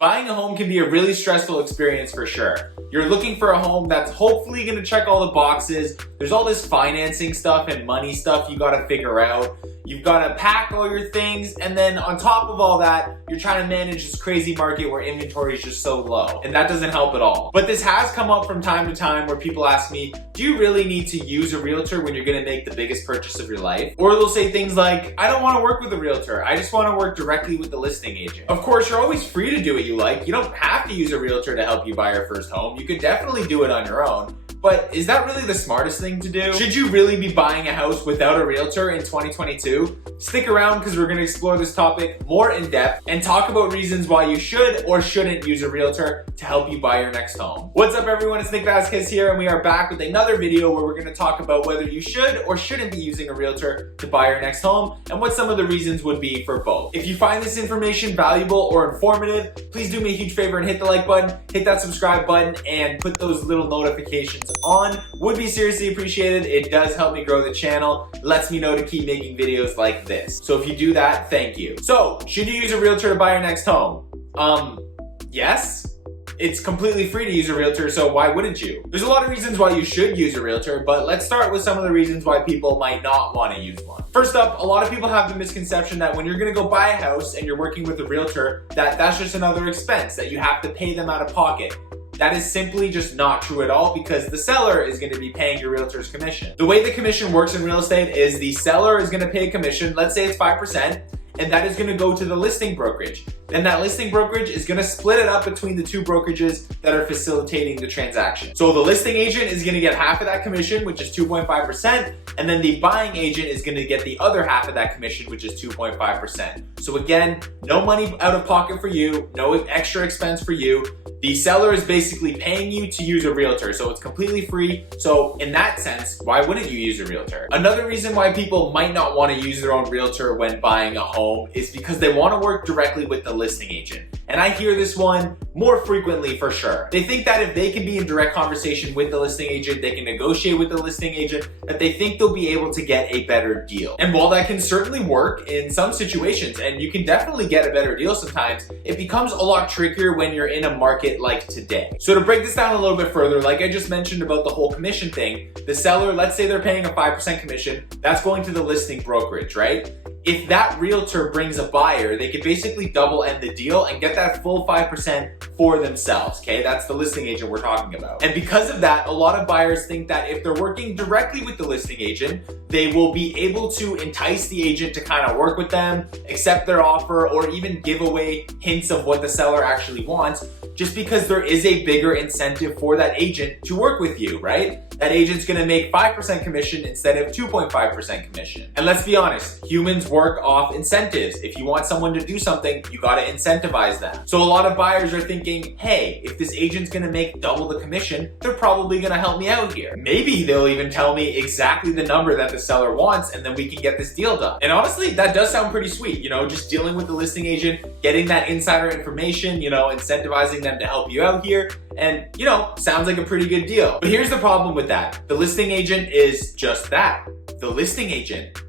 Buying a home can be a really stressful experience for sure. You're looking for a home that's hopefully gonna check all the boxes. There's all this financing stuff and money stuff you gotta figure out. You've gotta pack all your things, and then on top of all that, you're trying to manage this crazy market where inventory is just so low, and that doesn't help at all. But this has come up from time to time where people ask me, do you really need to use a realtor when you're gonna make the biggest purchase of your life? Or they'll say things like, I don't wanna work with a realtor, I just wanna work directly with the listing agent. Of course, you're always free to do what you like. You don't have to use a realtor to help you buy your first home. You could definitely do it on your own. But is that really the smartest thing to do? Should you really be buying a house without a realtor in 2022? Stick around because we're going to explore this topic more in depth and talk about reasons why you should or shouldn't use a realtor to help you buy your next home. What's up everyone, it's Vazquez here, and we are back with another video where we're going to talk about whether you should or shouldn't be using a realtor to buy your next home and what some of the reasons would be for both. If you find this information valuable or informative, please do me a huge favor and hit the like button, hit that subscribe button, and put those little notifications on. Would be seriously appreciated. It does help me grow the channel, lets me know to keep making videos like this. So if you do that, thank you. So should you use a realtor to buy your next home? Yes. It's completely free to use a realtor, so why wouldn't you? There's a lot of reasons why you should use a realtor, but let's start with some of the reasons why people might not want to use one. First up, a lot of people have the misconception that when you're gonna go buy a house and you're working with a realtor, that's just another expense, that you have to pay them out of pocket. That is simply just not true at all, because the seller is going to be paying your realtor's commission. The way the commission works in real estate is the seller is going to pay a commission, let's say it's 5%, and that is going to go to the listing brokerage. Then that listing brokerage is going to split it up between the two brokerages that are facilitating the transaction. So the listing agent is going to get half of that commission, which is 2.5%, and then the buying agent is going to get the other half of that commission, which is 2.5%. So again, no money out of pocket for you, no extra expense for you. The seller is basically paying you to use a realtor, so it's completely free. So in that sense, why wouldn't you use a realtor? Another reason why people might not want to use their own realtor when buying a home is because they want to work directly with the listing agent. And I hear this one more frequently for sure. They think that if they can be in direct conversation with the listing agent, they can negotiate with the listing agent, that they think they'll be able to get a better deal. And while that can certainly work in some situations, and you can definitely get a better deal sometimes, it becomes a lot trickier when you're in a market like today. So to break this down a little bit further, like I just mentioned about the whole commission thing, the seller, let's say they're paying a 5% commission, that's going to the listing brokerage, right? If that realtor brings a buyer, they could basically double end the deal and get that full 5% for themselves, okay? That's the listing agent we're talking about. And because of that, a lot of buyers think that if they're working directly with the listing agent, they will be able to entice the agent to kind of work with them, accept their offer, or even give away hints of what the seller actually wants, just because there is a bigger incentive for that agent to work with you, right? That agent's gonna make 5% commission instead of 2.5% commission. And let's be honest, humans work off incentives. If you want someone to do something, you gotta incentivize them. So a lot of buyers are thinking, hey, if this agent's gonna make double the commission, they're probably gonna help me out here. Maybe they'll even tell me exactly the number that the seller wants, and then we can get this deal done. And honestly, that does sound pretty sweet, just dealing with the listing agent, getting that insider information, incentivizing them to help you out here, and sounds like a pretty good deal. But here's the problem with that. The listing agent is just that, the listing agent.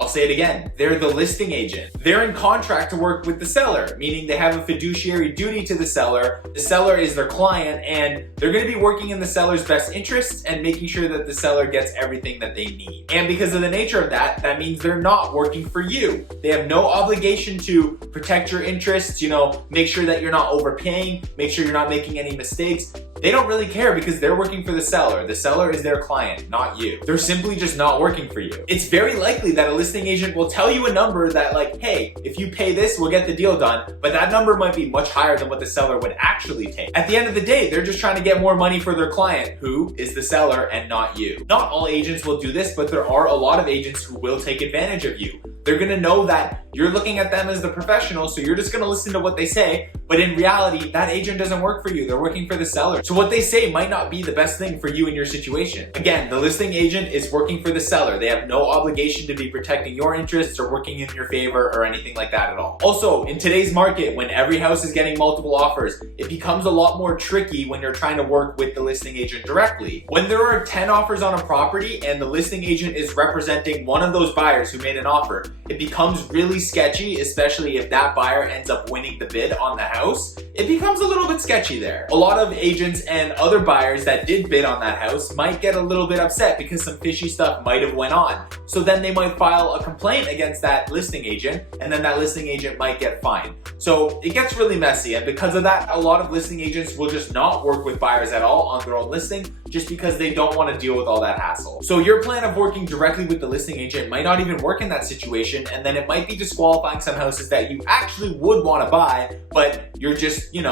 I'll say it again, they're the listing agent. They're in contract to work with the seller, meaning they have a fiduciary duty to the seller. The seller is their client, and they're gonna be working in the seller's best interests and making sure that the seller gets everything that they need. And because of the nature of that, that means they're not working for you. They have no obligation to protect your interests, make sure that you're not overpaying, make sure you're not making any mistakes. They don't really care because they're working for the seller. The seller is their client, not you. They're simply just not working for you. It's very likely that a listing agent will tell you a number that hey, if you pay this, we'll get the deal done, but that number might be much higher than what the seller would actually take. At the end of the day, they're just trying to get more money for their client, who is the seller and not you. Not all agents will do this, but there are a lot of agents who will take advantage of you. They're gonna know that you're looking at them as the professional, so you're just gonna listen to what they say, but in reality, that agent doesn't work for you. They're working for the seller. So what they say might not be the best thing for you in your situation. Again, the listing agent is working for the seller. They have no obligation to be protecting your interests or working in your favor or anything like that at all. Also, in today's market, when every house is getting multiple offers, it becomes a lot more tricky when you're trying to work with the listing agent directly. When there are 10 offers on a property and the listing agent is representing one of those buyers who made an offer, work, it becomes really sketchy, especially if that buyer ends up winning the bid on the house. It becomes a little bit sketchy there. A lot of agents and other buyers that did bid on that house might get a little bit upset because some fishy stuff might have went on. So then they might file a complaint against that listing agent, and then that listing agent might get fined. So it gets really messy, and because of that, a lot of listing agents will just not work with buyers at all on their own listing just because they don't want to deal with all that hassle. So your plan of working directly with the listing agent might not even work in that situation, and then it might be disqualifying some houses that you actually would want to buy, but you're just, you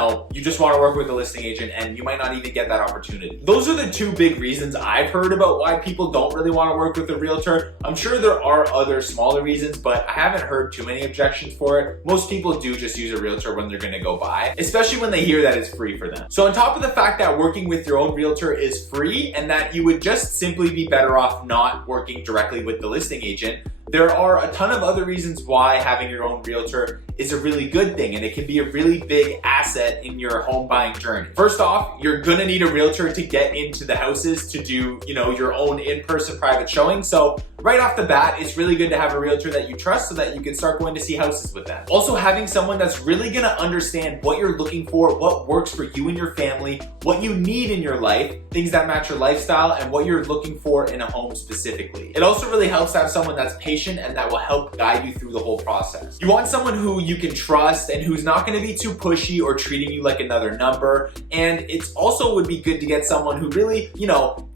just want to work with the listing agent and you might not even get that opportunity. Those are the two big reasons I've heard about why people don't really want to work with a realtor. I'm sure there are other smaller reasons, but I haven't heard too many objections for it. Most people do just use a realtor when they're going to go buy, especially when they hear that it's free for them. So on top of the fact that working with your own realtor is free and that you would just simply be better off not working directly with the listing agent, there are a ton of other reasons why having your own realtor is a really good thing, and it can be a really big asset in your home buying journey. First off, you're gonna need a realtor to get into the houses to do, your own in-person private showing. So right off the bat, it's really good to have a realtor that you trust so that you can start going to see houses with them. Also, having someone that's really gonna understand what you're looking for, what works for you and your family, what you need in your life, things that match your lifestyle, and what you're looking for in a home specifically. It also really helps to have someone that's patient and that will help guide you through the whole process. You want someone who you can trust and who's not gonna be too pushy or treating you like another number. And it's also would be good to get someone who really,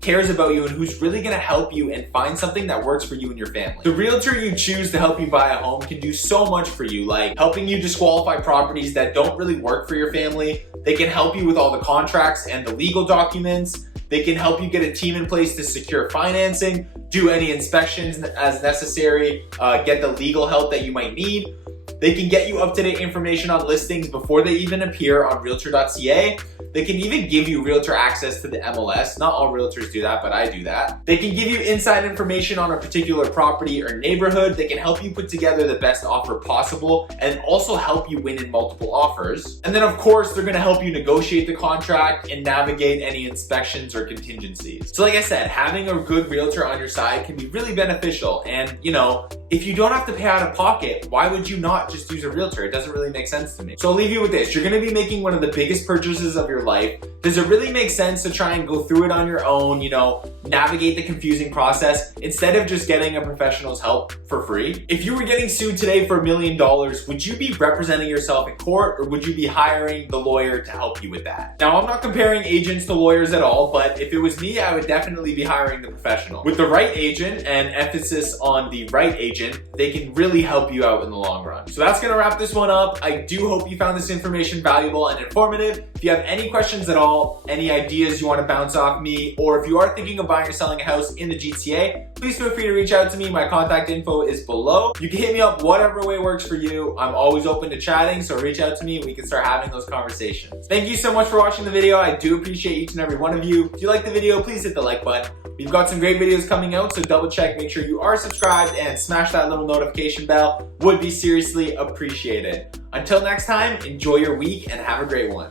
cares about you and who's really gonna help you and find something that works for you and your family. The realtor you choose to help you buy a home can do so much for you, like helping you disqualify properties that don't really work for your family. They can help you with all the contracts and the legal documents. They can help you get a team in place to secure financing, do any inspections as necessary, get the legal help that you might need. They can get you up-to-date information on listings before they even appear on realtor.ca. They can even give you realtor access to the MLS. Not all realtors do that, but I do that. They can give you inside information on a particular property or neighborhood. They can help you put together the best offer possible and also help you win in multiple offers. And then of course, they're gonna help you negotiate the contract and navigate any inspections or contingencies. So like I said, having a good realtor on your side can be really beneficial. And if you don't have to pay out of pocket, why would you not just use a realtor? It doesn't really make sense to me. So I'll leave you with this. You're gonna be making one of the biggest purchases of your life. Does it really make sense to try and go through it on your own, navigate the confusing process instead of just getting a professional's help for free? If you were getting sued today for $1 million, would you be representing yourself in court or would you be hiring the lawyer to help you with that? Now, I'm not comparing agents to lawyers at all, but if it was me, I would definitely be hiring the professional. With the right agent and emphasis on the right agent, they can really help you out in the long run. So that's gonna wrap this one up. I do hope you found this information valuable and informative. If you have any questions at all, any ideas you want to bounce off me, or if you are thinking of buying or selling a house in the GTA, please feel free to reach out to me. My contact info is below. You can hit me up whatever way works for you. I'm always open to chatting, so reach out to me and we can start having those conversations. Thank you so much for watching the video. I do appreciate each and every one of you. If you like the video, please hit the like button. We've got some great videos coming out, so double check, make sure you are subscribed and smash that little notification bell. Would be seriously appreciated. Until next time, enjoy your week and have a great one.